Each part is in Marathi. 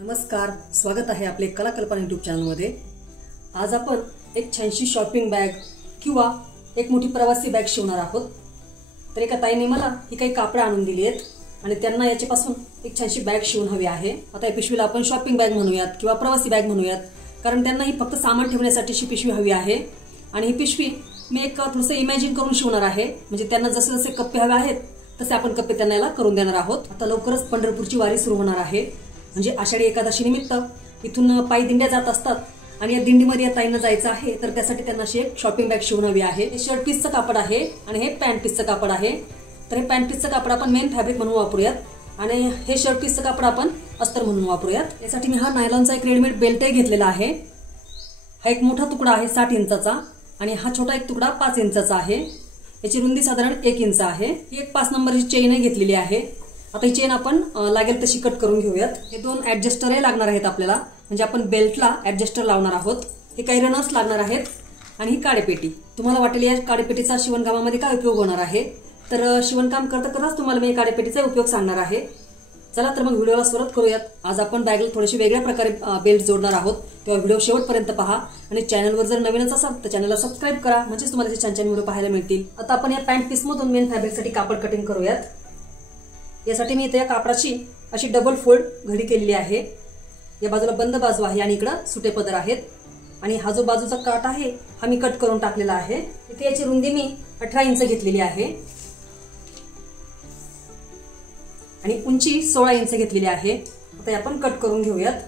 नमस्कार, स्वागत आहे आपले कला कल्पना यूट्यूब चॅनलमध्ये। आज आपण एक छानशी शॉपिंग बॅग किंवा एक मोठी प्रवासी बॅग शिवणार आहोत। तर एका ताईने मला ही काही कापड आणून दिली आहेत आणि त्यांना याच्यापासून एक छानशी बॅग शिवून हवी आहे। आता या पिशवीला आपण शॉपिंग बॅग म्हणूयात किंवा प्रवासी बॅग म्हणूयात, कारण त्यांना ही फक्त सामान ठेवण्यासाठीची पिशवी हवी आहे। आणि ही पिशवी मी एक थोडंसं इमॅजिन करून शिवणार आहे, म्हणजे त्यांना जसे जसे कप्पे हवे आहेत तसे आपण कप्पे त्यांना याला करून देणार आहोत। आता लवकरच पंढरपूरची वारी सुरू होणार आहे, म्हणजे आषाढी एकादशी निमित्त इथून पायी दिंड्या जात असतात आणि या दिंडीमध्ये या ताईंना जायचं आहे। तर त्यासाठी त्यांना अशी एक शॉपिंग बॅग शिवून हवी आहे। हे शर्ट पीसचं कापड आहे आणि हे पॅन्ट पीसचं कापड आहे। तर हे पॅन्ट पीसचं कापड आपण मेन फॅब्रिक म्हणून वापरूयात आणि हे शर्ट पीसचं कापड आपण अस्तर म्हणून वापरूयात। यासाठी मी हा नायलॉनचा एक रेडीमेड बेल्ट घेतलेला आहे। हा एक मोठा तुकडा आहे 60 इंचाचा आणि हा छोटा एक तुकडा 5 इंचाचा आहे। याची रुंदी साधारण 1 इंच आहे। ही एक 5 नंबरची चेन घेतलेली आहे। आता ही चेन आपण लागेल तशी कट करून घेऊयात। हे 2 ऍडजस्टर लागणार आहेत आपल्याला, म्हणजे आपण बेल्टला ऍडजस्टर लावणार आहोत। हे काही रनर्स लागणार आहेत आणि ही काडेपेटी। तुम्हाला वाटेल या काडेपेटीचा शिवणकामामध्ये काय उपयोग होणार आहे, तर शिवणकाम करता करताच तुम्हाला मी काडेपेटीचा उपयोग सांगणार आहे। चला तर मग व्हिडिओला सुरुवात करूयात। आज आपण बॅगला थोडीशी वेगळ्या प्रकारे बेल्ट जोडणार आहोत, तेव्हा व्हिडिओ शेवटपर्यंत पहा आणि चॅनलवर जर नवीनच असाल तर चॅनलला सबस्क्राइब करा, म्हणजे तुम्हाला छान छान व्हिडिओ पाहायला मिळतील। आता आपण या पॅन्ट पीस मधून मेन फॅब्रिकसाठी कापड कटिंग करूयात। यासाठी मी इथे या कापडाची अशी डबल फोल्ड घडी केलेली आहे। या बाजूला बंद बाजू आहे आणि इकडे सुटे पदर आहेत आणि हा जो बाजूचा काट आहे हा मी कट करून टाकलेला आहे। इथे याची रुंदी मी 18 इंच घेतलेली आहे आणि उंची 16 इंच घेतलेली आहे। आता आपण कट करून घेऊयात।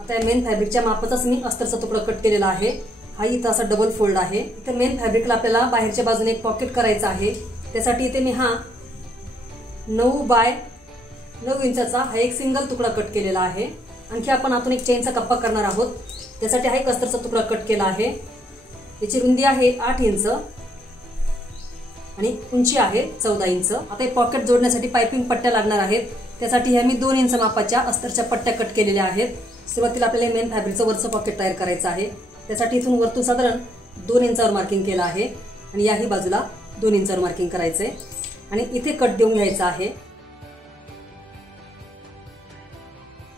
आता या मेन फॅब्रिकच्या मापाचाच मी अस्तरचा तुकडा कट केलेला आहे। हा इथं असा डबल फोल्ड आहे। इथे मेन फॅब्रिकला आपल्याला बाहेरच्या बाजूने एक पॉकेट करायचं आहे। त्यासाठी इथे मी हा 9 बाय 9 इंचाचा हा एक सिंगल तुकडा कट केलेला आहे। आणखी आपण आतून एक चेनचा कप्पा करणार आहोत, त्यासाठी हा एक अस्तरचा तुकडा कट केला आहे। याची रुंदी आहे 8 इंच आणि उंची आहे 14 इंच। आता हे पॉकेट जोडण्यासाठी पाइपिंग पट्ट्या लागणार आहेत, त्यासाठी ह्या मी 2 इंच मापाच्या अस्तरच्या पट्ट्या कट केलेल्या आहेत। सुरुवातीला आपल्याला मेन फॅब्रिकचं वरचं पॉकेट तयार करायचं आहे, त्यासाठी इथून वरतून साधारण 2 इंचावर मार्किंग केलं आहे आणि याही बाजूला 2 इंचावर मार्किंग करायचंय आणि इथे कट देऊन घ्यायचा आहे।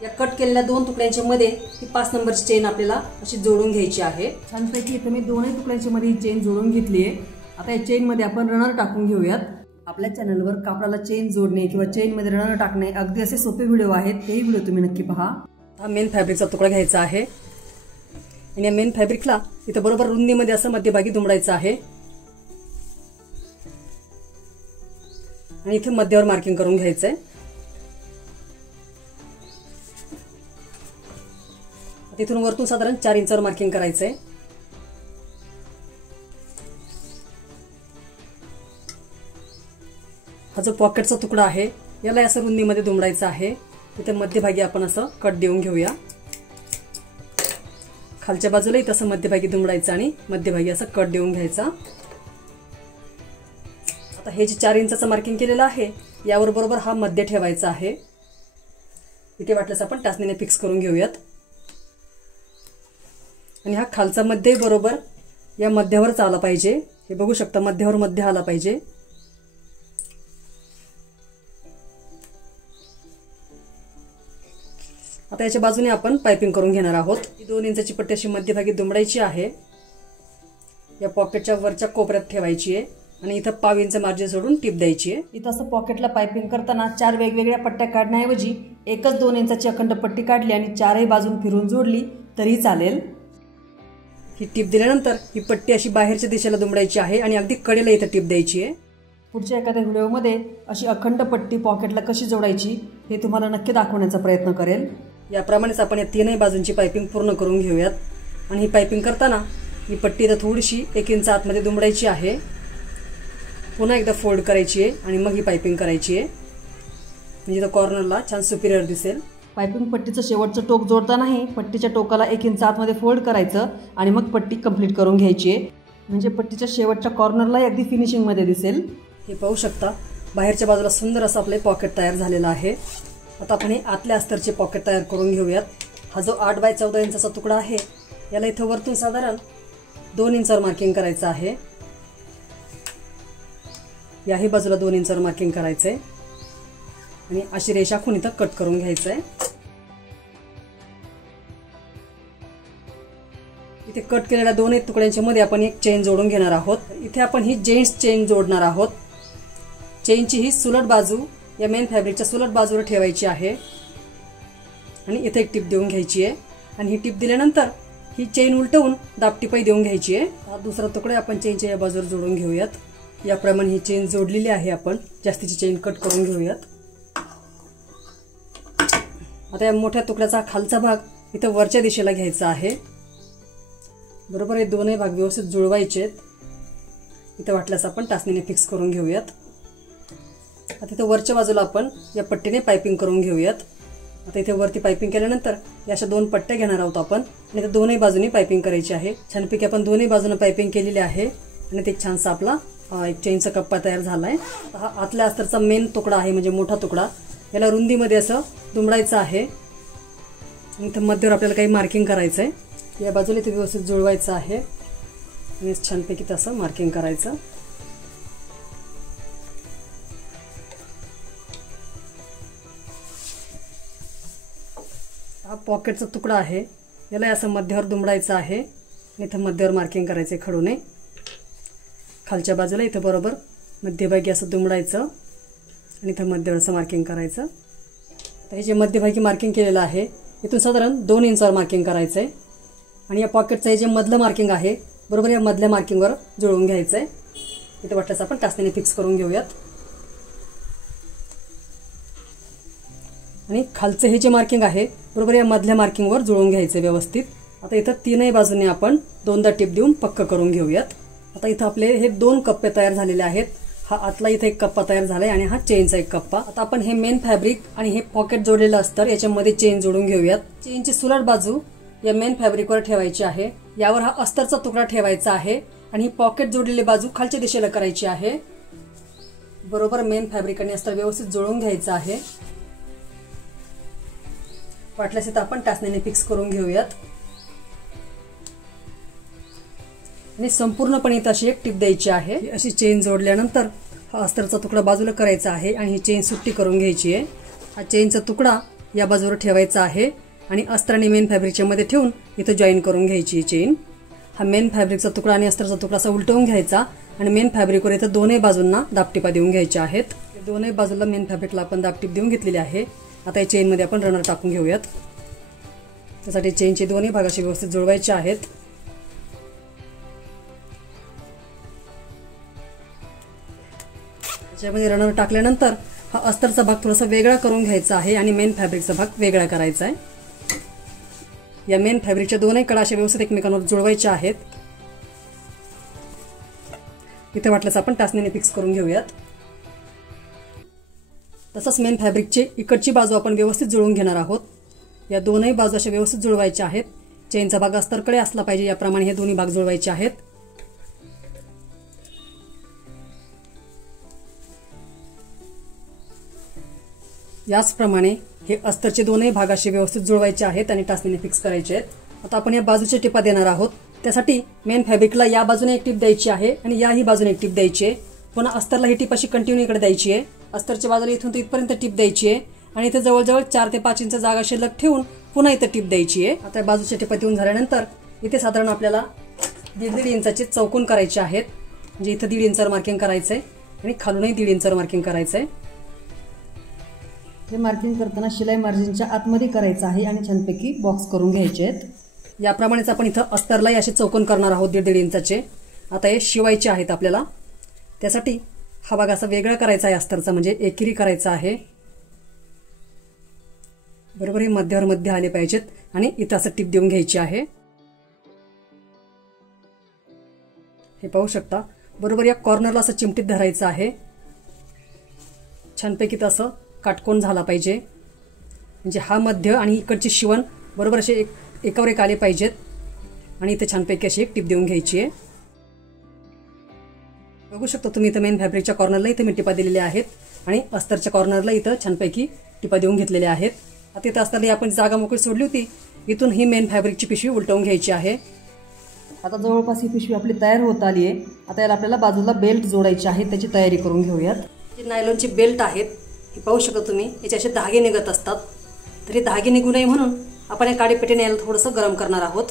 या कट केलेल्या 2 तुकड्यांच्या मध्ये ही 5 नंबरची चेन आपल्याला अशी जोडून घ्यायची आहे। छानपैकी इथे मी 2 तुकड्यांच्या मध्ये ही चेन जोडून घेतली आहे। आता या चेन मध्ये आपण रनर टाकून घेऊयात। आपल्या चॅनलवर कापडाला चेन जोडणे किंवा चेन मध्ये रनर टाकणे अगदी असे सोपे व्हिडिओ आहेत, तेही व्हिडिओ तुम्ही नक्की पहा। हा मेन फॅब्रिकचा तुकडा घ्यायचा आहे आणि या मेन फॅब्रिकला इथं बरोबर रुंदीमध्ये असं मध्यभागी दुमडायचं आहे आणि इथे मध्यावर मार्किंग करून घ्यायचंय। तिथून वरतून साधारण 4 इंचावर मार्किंग करायचंय। हा जो पॉकेटचा तुकडा आहे याला असं रुंदीमध्ये दुमडायचं आहे। इथे मध्यभागी आपण असं कट देऊन घेऊया। खालच्या बाजूलाही तसं मध्यभागी दुमडायचं आणि मध्यभागी असं कट देऊन घ्यायचा। आता हे जे 4 इंचाचं मार्किंग केलेलं आहे यावर बरोबर हा मध्य ठेवायचा आहे। इथे वाटल्यास आपण टाचणीने फिक्स करून घेऊयात आणि हा खालचा मध्य बरोबर या मध्यावरच आला पाहिजे। हे बघू शकता, मध्यावर मध्य आला पाहिजे। आता याच्या बाजूने आपण पाइपिंग करून घेणार आहोत। 2 इंचाची पट्टी अशी मध्यभागी दुमडायची आहे, या पॉकेटच्या वरच्या कोपऱ्यात ठेवायची आहे आणि इथं 1/2 इंच मार्जिन सोडून टिप द्यायची आहे। इथं असं पॉकेटला पाइपिंग करताना 4 वेगवेगळ्या पट्ट्या काढण्याऐवजी एकच 2 इंचाची अखंड पट्टी काढली आणि 4ही बाजून फिरून जोडली तरी चालेल। ही टिप दिल्यानंतर ही पट्टी अशी बाहेरच्या दिशेला दुमडायची आहे आणि अगदी कडेला इथं टिप द्यायची आहे। पुढच्या एखाद्या व्हिडिओमध्ये अशी अखंड पट्टी पॉकेटला कशी जोडायची हे तुम्हाला नक्की दाखवण्याचा प्रयत्न करेल। याप्रमाणेच आपण या 3ही बाजूंची पाइपिंग पूर्ण करून घेऊयात आणि ही पाइपिंग करताना ही पट्टी इथं थोडीशी 1 इंच आतमध्ये दुमडायची आहे, पुन्हा एकदा फोल्ड करायची आहे आणि मग ही पाइपिंग करायची आहे, म्हणजे इथं कॉर्नरला छान सुपिरियर दिसेल। पाइपिंग पट्टीचं शेवटचं टोक जोडतानाही पट्टीच्या टोकाला 1 इंच आतमध्ये फोल्ड करायचं आणि मग पट्टी कंप्लीट करून घ्यायची आहे, म्हणजे पट्टीच्या शेवटच्या कॉर्नरला अगदी फिनिशिंग मध्ये दिसेल। हे पाहू शकता, बाहेरच्या बाजूला सुंदर असं आपले पॉकेट तयार झालेलं आहे। आता आपण हे आतल्या अस्तरचे पॉकेट तयार करून घेऊयात। हा जो 8 बाय 14 इंचाचा तुकडा आहे याला इथं वरतून साधारण 2 इंचावर मार्किंग करायचं आहे याही बाजूला 2 इंचावर मार्किंग करायचं आहे आणि अशी रेषा आखून इथं कट करून घ्यायचं आहे। इथे कट केलेल्या 2 तुकड्यांच्या मध्ये आपण एक चेन जोडून घेणार आहोत। इथे आपण ही जेंट्स चेन जोडणार आहोत। चेनची ही सुलट बाजू या मेन फॅब्रिकच्या सुलट बाजूला ठेवायची आहे आणि इथे एक टिप देऊन घ्यायची आहे आणि ही टिप दिल्यानंतर ही चेन उलटवून दाबटिपाई देऊन घ्यायची आहे। हा दुसरा तुकडा आपण चेनच्या या बाजूवर जोडून घेऊयात। याप्रमाणे ही चेन जोडलेली आहे। आपण जास्तीची चेन कट करून घेऊयात। आता या मोठ्या तुकड्याचा खालचा भाग इथं वरच्या दिशेला घ्यायचा आहे। बरोबर हे दोन्ही भाग व्यवस्थित जुळवायचे आहेत। इथं वाटल्यास आपण टाचणीने फिक्स करून घेऊयात। आता इथं वरच्या बाजूला आपण या पट्टीने पाइपिंग करून घेऊयात। आता इथे वरती पाइपिंग केल्यानंतर या अशा 2 पट्ट्या घेणार आहोत आपण आणि इथे दोन्ही बाजूनी पाइपिंग करायची आहे। छानपैकी आपण दोन्ही बाजूने पाइपिंग केलेली आहे आणि ते छानसा आपला एक चेनचा कप्पा तयार झालाय। हा आतल्या अस्तरचा मेन तुकडा आहे, म्हणजे मोठा तुकडा। याला रुंदीमध्ये असं दुमडायचं आहे आणि इथे मध्यवर आपल्याला काही मार्किंग करायचं आहे। या बाजूला इथे व्यवस्थित जुळवायचं आहे आणि छानपैकी तसं मार्किंग करायचं। हा पॉकेटचा तुकडा आहे, याला असं मध्यावर दुमडायचं आहे आणि इथं मध्यावर मार्किंग करायचे खडूने। खालच्या बाजूला इथं बरोबर मध्यभागी असं दुमडायचं आणि इथं मध्यवर असं मार्किंग करायचं। तर हे जे मध्यभागी मार्किंग केलेलं आहे इथून साधारण 2 इंचावर मार्किंग करायचं आहे आणि या पॉकेटचं हे जे मधलं मार्किंग आहे बरोबर या मधल्या मार्किंगवर जुळवून घ्यायचं आहे। इथे वाटल्यास आपण टाचणीने फिक्स करून घेऊयात आणि खालचं हे जे मार्किंग आहे बरोबर या मधल्या मार्किंगवर जुळवून घ्यायचं व्यवस्थित। आता इथं तीनही बाजूने आपण 2दा टिप देऊन पक्क करून घेऊयात। आता इथं आपले हे 2 कप्पे तयार झालेले आहेत। हा आतला इथे एक कप्पा तयार झालाय आणि हा चेनचा एक कप्पा। आता आपण हे मेन फॅब्रिक आणि हे पॉकेट जोडलेलं असतं याच्यामध्ये चेन जोडून घेऊयात। चेनची सुलट बाजू या मेन फॅब्रिकवर ठेवायची आहे। यावर हा अस्तरचा तुकडा ठेवायचा आहे आणि ही पॉकेट जोडलेली बाजू खालच्या दिशेला करायची आहे। बरोबर मेन फॅब्रिक आणि अस्तर व्यवस्थित जोडून घ्यायचं आहे। वाटल्यास इथं आपण टाचणीने फिक्स करून घेऊयात आणि संपूर्णपणे इथं अशी एक टिप द्यायची आहे। अशी चेन जोडल्यानंतर हा अस्तरचा तुकडा बाजूला करायचा आहे आणि ही चेन सुट्टी करून घ्यायची आहे। हा चेनचा तुकडा या बाजूवर ठेवायचा आहे आणि अस्तर आणि मेन फॅब्रिकच्या मध्ये ठेवून इथं जॉईन करून घ्यायची चेन। हा मेन फॅब्रिकचा तुकडा आणि अस्तरचा तुकडा असा उलटवून घ्यायचा आणि मेन फॅब्रिकवर इथं दोन्ही बाजूंना दाबटिपा देऊन घ्यायच्या आहेत। दोन्ही बाजूला मेन फॅब्रिकला आपण दाबटिप देऊन घेतलेली आहे। आता या चेन मध्ये आपण रनर टाकून घेऊयात। त्यासाठी चेनचे दोन्ही भाग असे व्यवस्थित जुळवायचे आहेत। त्याच्यामध्ये रनर टाकल्यानंतर हा अस्तरचा भाग थोडासा वेगळा करून घ्यायचा आहे आणि मेन फॅब्रिकचा भाग वेगळा करायचा आहे। या मेन फॅब्रिकच्या दोन्ही कडा अशा व्यवस्थित एकमेकांवर जुळवायच्या आहेत। इथे वाटल्यास आपण टाचणीने फिक्स करून घेऊयात। तसंच मेन फॅब्रिकची इकडची बाजू आपण व्यवस्थित जुळवून घेणार आहोत। या दोन्ही बाजू अशा व्यवस्थित जुळवायच्या आहेत। चेनचा भाग अस्तरकडे असला पाहिजे याप्रमाणे हे दोन्ही भाग जुळवायचे आहेत। याचप्रमाणे हे अस्तरचे दोन्ही भाग असे व्यवस्थित जुळवायचे आहेत आणि टाचणीने फिक्स करायचे आहेत। आता आपण या बाजूच्या टिपा देणार आहोत। त्यासाठी मेन फॅब्रिकला या बाजूने एक टिप द्यायची आहे आणि याही बाजूने एक टिप द्यायची आहे। पुन्हा अस्तरला ही टिप अशी कंटिन्यू इकडे द्यायची आहे। अस्तरच्या बाजूला इथून ते इथपर्यंत टिप द्यायची आहे आणि इथे जवळजवळ 4 ते 5 इंच जागा शिल्लक ठेवून पुन्हा इथे टिप द्यायची आहे। आता बाजूच्या टिपा देऊन झाल्यानंतर इथे साधारण आपल्याला 1.5 इंचाचे चौकोन करायचे आहेत। म्हणजे इथे 1.5 इंचावर मार्किंग करायचंय आणि खालूनही 1.5 इंचावर मार्किंग करायचंय। हे मार्किंग करताना शिलाई मार्जिनच्या आतमध्ये करायचं आहे आणि छानपैकी बॉक्स करून घ्यायचे आहेत। याप्रमाणेच आपण इथं अस्तरलाही असे चौकोन करणार आहोत 1.5 इंचाचे। आता हे शिवायचे आहेत आपल्याला। त्यासाठी हा भाग असा वेगळा करायचा आहे अस्तरचा, म्हणजे एकेरी करायचा आहे। बरोबर हे मध्यावर मध्ये आले पाहिजेत आणि इथं असं टिप देऊन घ्यायची आहे। हे पाहू शकता बरोबर या कॉर्नरला असं चिमटीत धरायचं आहे। छानपैकी तसं काटकोन झाला पाहिजे, म्हणजे हा मध्य आणि इकडची शिवण बरोबर असे एकावर एक आले पाहिजेत आणि इथे छानपैकी अशी एक टिप देऊन घ्यायची आहे। बघू शकता तुम्ही इथं मेन फॅब्रिकच्या कॉर्नरला इथे मी टिपा दिलेल्या आहेत आणि अस्तरच्या कॉर्नरला इथं छानपैकी टिपा देऊन घेतलेल्या आहेत। आता इथं असताना आपण जागा मोकळी सोडली होती, इथून ही मेन फॅब्रिकची पिशवी उलटवून घ्यायची आहे। आता जवळपास ही पिशवी आपली तयार होत आली आहे। आता याला आपल्याला बाजूला बेल्ट जोडायची आहे, त्याची तयारी करून घेऊयात। जे नायलॉनचे बेल्ट आहेत हे पाहू शकता तुम्ही, याचे असे धागे निघत असतात, तरी धागे निघू नये म्हणून आपण या काडीपेटीने याला थोडंसं गरम करणार आहोत।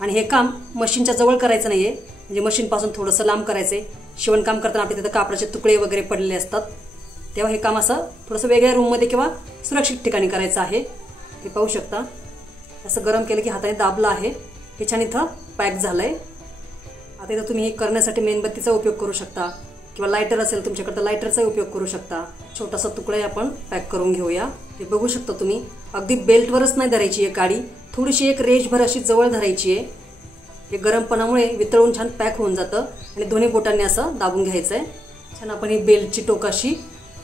आणि हे काम मशीनच्या जवळ करायचं नाहीये, म्हणजे मशीनपासून थोडंसं लांब करायचंय। शिवणकाम करताना आपल्या तिथं कापडाचे तुकडे वगैरे पडलेले असतात, तेव्हा हे काम असं थोडंसं वेगळ्या रूममध्ये किंवा सुरक्षित ठिकाणी करायचं आहे। हे पाहू शकता, असं गरम केलं की हाताने दाबलं आहे, हे छान इथं पॅक झालंय। आता इथं तुम्ही हे करण्यासाठी मेणबत्तीचा उपयोग करू शकता किंवा लायटर असेल तुमच्याकडे तर लायटरचा उपयोग करू शकता। छोटासा तुकडा आपण पॅक करून घेऊया। हे बघू शकता तुम्ही, अगदी बेल्टवरच नाही धरायची आहे काडी, थोडीशी एक रेषभर अशी जवळ धरायची आहे। हे गरमपणामुळे वितळून छान पॅक होऊन जातं आणि दोन्ही बोटांनी असं दाबून घ्यायचं आहे। छान आपण ही बेल्टची टोकाशी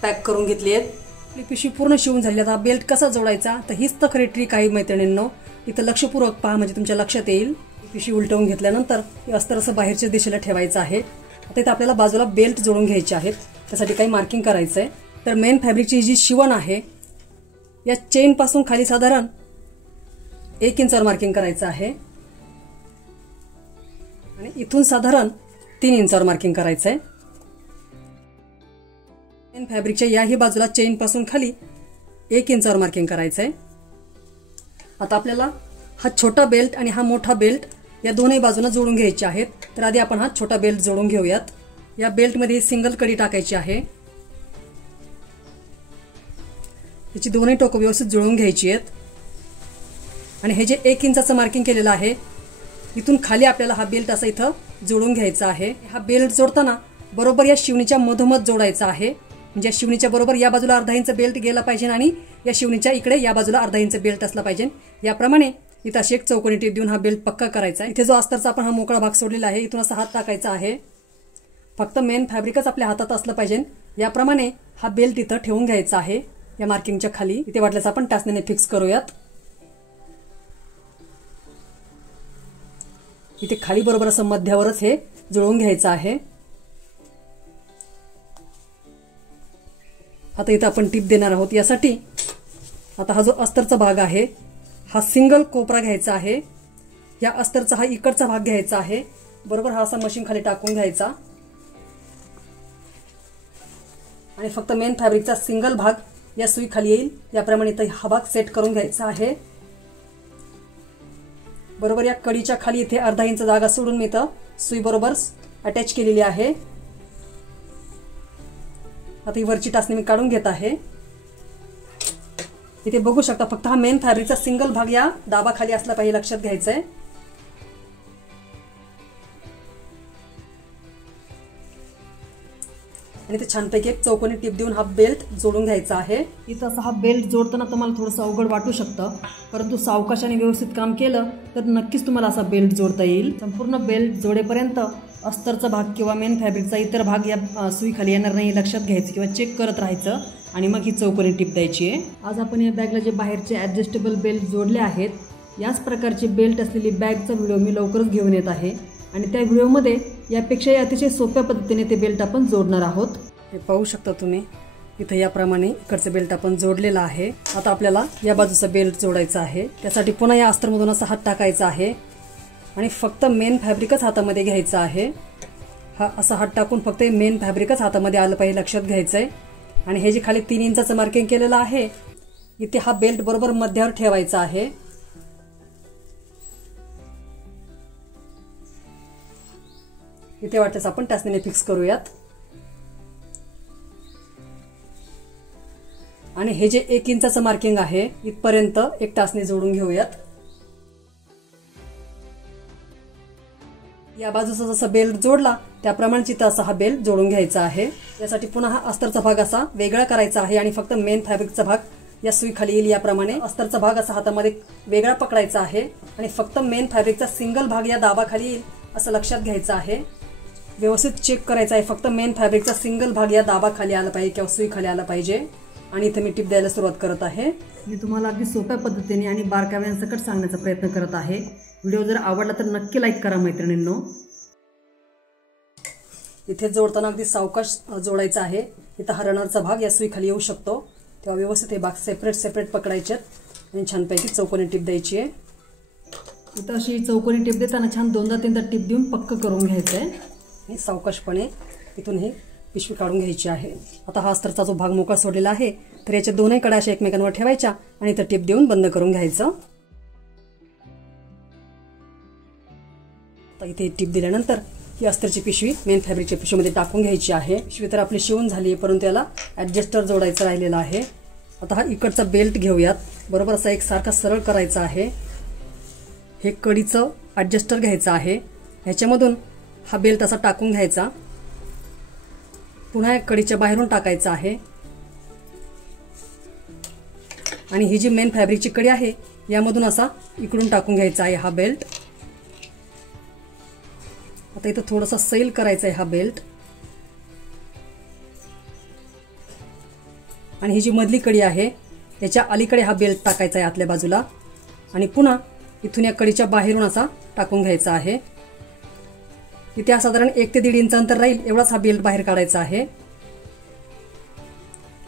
पॅक करून घेतली आहेत। आपली पिशवी पूर्ण शिवून झाली। आता बेल्ट कसा जोडायचा तर हीच तर खरी ट्रिक आहे मैत्रिणींनो, इथं लक्षपूर्वक पहा म्हणजे तुमच्या लक्षात येईल। पिशवी उलटवून घेतल्यानंतर अस्तर असं बाहेरच्या दिशेला ठेवायचं आहे। आता इथं आपल्याला बाजूला बेल्ट जोडून घ्यायचे आहेत, त्यासाठी काही मार्किंग करायचं आहे। तर मेन फॅब्रिकची जी शिवण आहे या चेन पासून खाली साधारण 1 इंचावर मार्किंग करायचं आहे आणि इथून साधारण 3 इंचावर मार्किंग करायचं आहे। मेन फॅब्रिकच्या याही बाजूला चेन पासून खाली 1 इंचावर मार्किंग करायचं आहे। आता आपल्याला हा छोटा बेल्ट आणि हा मोठा बेल्ट या दोन्ही बाजूने जोडून घ्यायचे आहेत। तर आधी आपण हा छोटा बेल्ट जोडून घेऊयात। या बेल्टमध्ये सिंगल कडी टाकायची आहे, याची दोन्ही टोकं व्यवस्थित जुळवून घ्यायची आहेत। आणि हे जे 1 इंचाचं मार्किंग केलेलं आहे इथून खाली आपल्याला हा बेल्ट असा इथं जोडून घ्यायचा आहे। हा बेल्ट जोडताना बरोबर या शिवणीच्या मधोमध जोडायचा आहे, म्हणजे शिवणीच्या बरोबर या बाजूला अर्धा इंच बेल्ट गेला पाहिजे आणि या शिवणीच्या इकडे या बाजूला अर्धा इंच बेल्ट असला पाहिजे। याप्रमाणे इथं अशी एक चौकोनी टीप देऊन हा बेल्ट पक्का करायचा आहे। इथे जो अस्तरचा आपण हा मोकळा भाग सोडलेला आहे इथून असा हात टाकायचा आहे, फक्त मेन फॅब्रिकच आपल्या हातात असलं पाहिजे। याप्रमाणे हा बेल्ट इथं ठेवून घ्यायचा आहे या मार्किंगच्या खाली। इथे वाटल्यास आपण टाचणीने फिक्स करूयात। इथे खाली बरोबर असं मध्यावरच हे जुळवून घ्यायचं आहे। आता इथं आपण टीप देणार आहोत। यासाठी आता हा जो अस्तरचा भाग आहे हा सिंगल कोपरा घ्यायचा आहे, या अस्तरचा हा इकडचा भाग घ्यायचा आहे, बरोबर हा असा मशीन खाली टाकून घ्यायचा आणि फक्त मेन फॅब्रिकचा सिंगल भाग या सुई खाली येईल याप्रमाणे इथं हा भाग सेट करून घ्यायचा आहे। बरोबर या कडीच्या खाली इथे अर्धा इंच जागा सोडून मी इथं सुई बरोबर अटॅच केलेली आहे। आता ही वरची टाचणी मी काढून घेत आहे। इथे बघू शकता फक्त हा मेन फॅब्रिकचा सिंगल भाग या दाबाखाली असला पाहिजे, लक्षात घ्यायचंय। आणि ते छानपैकी एक चौकोनी टीप देऊन हा बेल्ट जोडून घ्यायचा आहे। इथं असा हा बेल्ट जोडताना तुम्हाला थोडंसं अवघड वाटू शकतं, परंतु सावकाशाने व्यवस्थित काम केलं तर नक्कीच तुम्हाला असा बेल्ट जोडता येईल। संपूर्ण बेल्ट जोडेपर्यंत अस्तरचा भाग किंवा मेन फॅब्रिकचा इतर भाग या सुई खाली येणार नाही, लक्षात घ्यायचं किंवा चेक करत राहायचं आणि मग ही चौकोनी टीप द्यायची आहे। आज आपण या बॅगला जे बाहेरचे ॲडजस्टेबल बेल्ट जोडले आहेत याच प्रकारचे बेल्ट असलेली बॅगचा व्हिडिओ मी लवकरच घेऊन येत आहे आणि त्या व्हिडिओमध्ये यापेक्षाही अतिशय सोप्या पद्धतीने ते बेल्ट आपण जोडणार आहोत। हे पाहू शकता तुम्ही, इथे याप्रमाणे इकडचे बेल्ट आपण जोडलेला आहे। आता आपल्याला या बाजूचा बेल्ट जोडायचा आहे, त्यासाठी पुन्हा या अस्तरमधून असा हात टाकायचा आहे आणि फक्त मेन फॅब्रिकच हातामध्ये घ्यायचं आहे। हा असा हात टाकून फक्त मेन फॅब्रिकच हातामध्ये आलं पाहिजे, लक्षात घ्यायचंय। आणि हे जे खाली 3 इंचाचं मार्किंग केलेलं आहे इथे हा बेल्ट बरोबर मध्यावर ठेवायचा आहे। इथे वाटल्यास आपण टाचणीने फिक्स करूयात आणि हे जे 1 इंचाचं मार्किंग आहे इथपर्यंत एक टाचणी जोडून घेऊयात। या बाजूचा जसा बेल्ट जोडला त्याप्रमाणे इथं असा हा बेल्ट जोडून घ्यायचा आहे। यासाठी पुन्हा हा अस्तरचा भाग असा वेगळा करायचा आहे आणि फक्त मेन फॅब्रिकचा भाग या सुई खाली येईल याप्रमाणे अस्तरचा भाग असा हातामध्ये वेगळा पकडायचा आहे आणि फक्त मेन फॅब्रिकचा सिंगल भाग या दाबाखाली येईल असं लक्षात घ्यायचं आहे। व्यवस्थित चेक करायचं आहे, फक्त मेन फॅब्रिकचा सिंगल भाग या दाबाखाली आला पाहिजे किंवा सुई खाली आला पाहिजे। आणि इथे मी टिप द्यायला सुरुवात करत आहे। मी तुम्हाला अगदी सोप्या पद्धतीने आणि बारकाव्यांसकट सांगण्याचा प्रयत्न करत आहे। व्हिडिओ जर आवडला तर नक्की लाईक करा मैत्रिणींनो। इथे जोडताना अगदी सावकाश जोडायचा आहे। इथं हा रनरचा भाग या सुई खाली येऊ शकतो, तेव्हा व्यवस्थित हे भाग सेपरेट पकडायचे आणि छानपैकी चौकोनी टिप द्यायची आहे। इथं अशी चौकोनी टिप देताना छान 2दा-3दा टिप देऊन पक्क करून घ्यायचं आहे आणि सावकाशपणे इथून हे पिशवी काढून घ्यायची आहे। आता हा अस्तरचा जो भाग मोकळा सोडलेला आहे तर याच्या दोनही कडा अशा एकमेकांवर ठेवायच्या आणि इथं टिप देऊन बंद करून घ्यायचं। आता इथे टिप दिल्यानंतर ही अस्तरची पिशवी मेन फॅब्रिकच्या पिशवीमध्ये टाकून घ्यायची आहे। पिशवी तर आपली शिवून झाली आहे, परंतु याला ॲडजस्टर जोडायचं राहिलेला आहे। आता हा इकडचा बेल्ट घेऊयात, बरोबर असा एकसारखा सरळ करायचा आहे। हे कडीचं ॲडजस्टर घ्यायचं आहे, ह्याच्यामधून हा बेल्ट असा टाकून घ्यायचा, पुन्हा कडीच्या बाहेरून टाकायचा आहे आणि ही जी मेन फॅब्रिकची कडी आहे यामधून असा इकडून टाकून घ्यायचा आहे हा बेल्ट। आता इथं थोडासा सैल करायचा आहे हा बेल्ट आणि ही जी मधली कडी आहे याच्या अलीकडे हा बेल्ट टाकायचा आहे आतल्या बाजूला आणि पुन्हा इथून या कडीच्या बाहेरून असा टाकून घ्यायचा आहे। इथे साधारण 1 ते 1.5 इंच अंतर राहील एवढाच हा बेल्ट बाहेर काढायचा आहे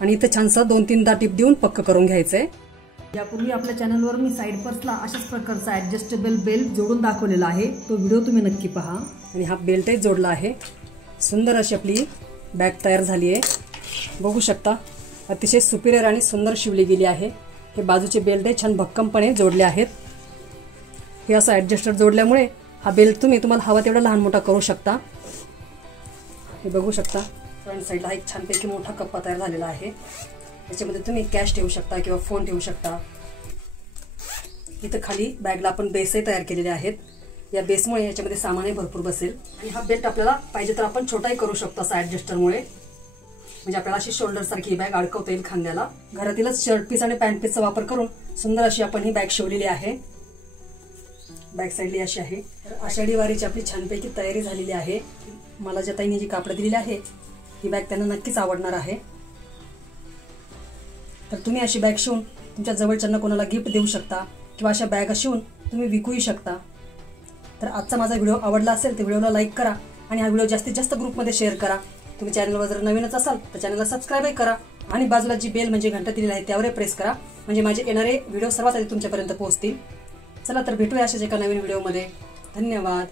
आणि इथे छानसा 2-3दा टिप देऊन पक्क करून घ्यायचंय। यापूर्वी आपल्या चॅनलवर मी साइड पर्सला अशाच प्रकारचा ॲडजस्टेबल बेल्ट जोडून दाखवलेला आहे, तो व्हिडिओ तुम्ही नक्की पहा। आणि हा बेल्टही जोडला आहे। सुंदर अशी आपली बॅग तयार झाली आहे, बघू शकता अतिशय सुपिरियर आणि सुंदर शिवली गेली आहे। हे बाजूचे बेल्ट छान भक्कमपणे जोडले आहेत। हे असं ॲडजस्टर जोडल्यामुळे हा बेल्ट तुम्हाला हवा तेवढा लहान मोठा करू शकता। हे बघू शकता फ्रंट साईडला एक छानपैकी मोठा कप्पा तयार झालेला आहे, याच्यामध्ये तुम्ही कॅश ठेवू शकता किंवा फोन ठेवू शकता। इथं खाली बॅगला आपण बेसही तयार केलेले आहेत, या बेसमुळे याच्यामध्ये सामानही भरपूर बसेल आणि हा बेल्ट आपल्याला पाहिजे तर आपण छोटाही करू शकतो असा ॲडजस्टरमुळे, म्हणजे आपल्याला अशी शोल्डर सारखी ही बॅग अडकवता येईल खांद्याला। घरातीलच शर्ट पीस आणि पॅन्ट पीसचा वापर करून सुंदर अशी आपण ही बॅग शिवलेली आहे। बॅक साईडली अशी आहे। आषाढी वारीची आपली छानपैकी तयारी झालेली आहे। मला ज्या ताईंनी जी कापड दिलेली आहे ही बॅग त्यांना नक्कीच आवडणार आहे, तर तुम्ही अशी बॅग शिवून तुमच्या जवळच्यांना कोणाला गिफ्ट देऊ शकता किंवा अशा बॅग शिवून तुम्ही विकूही शकता। तर आजचा माझा व्हिडिओ आवडला असेल तर व्हिडिओला लाईक करा आणि हा व्हिडिओ जास्तीत जास्त ग्रुपमध्ये शेअर करा। तुम्ही चॅनलवर जर नवीनच असाल तर चॅनलला सबस्क्राईबही करा आणि बाजूला जी बेल म्हणजे घंटा दिलेली आहे त्यावर प्रेस करा, म्हणजे माझे येणारे व्हिडिओ सर्वात आधी तुमच्यापर्यंत पोहोचतील। चला तर भेटूया अशाच एका नवीन व्हिडिओमध्ये। धन्यवाद।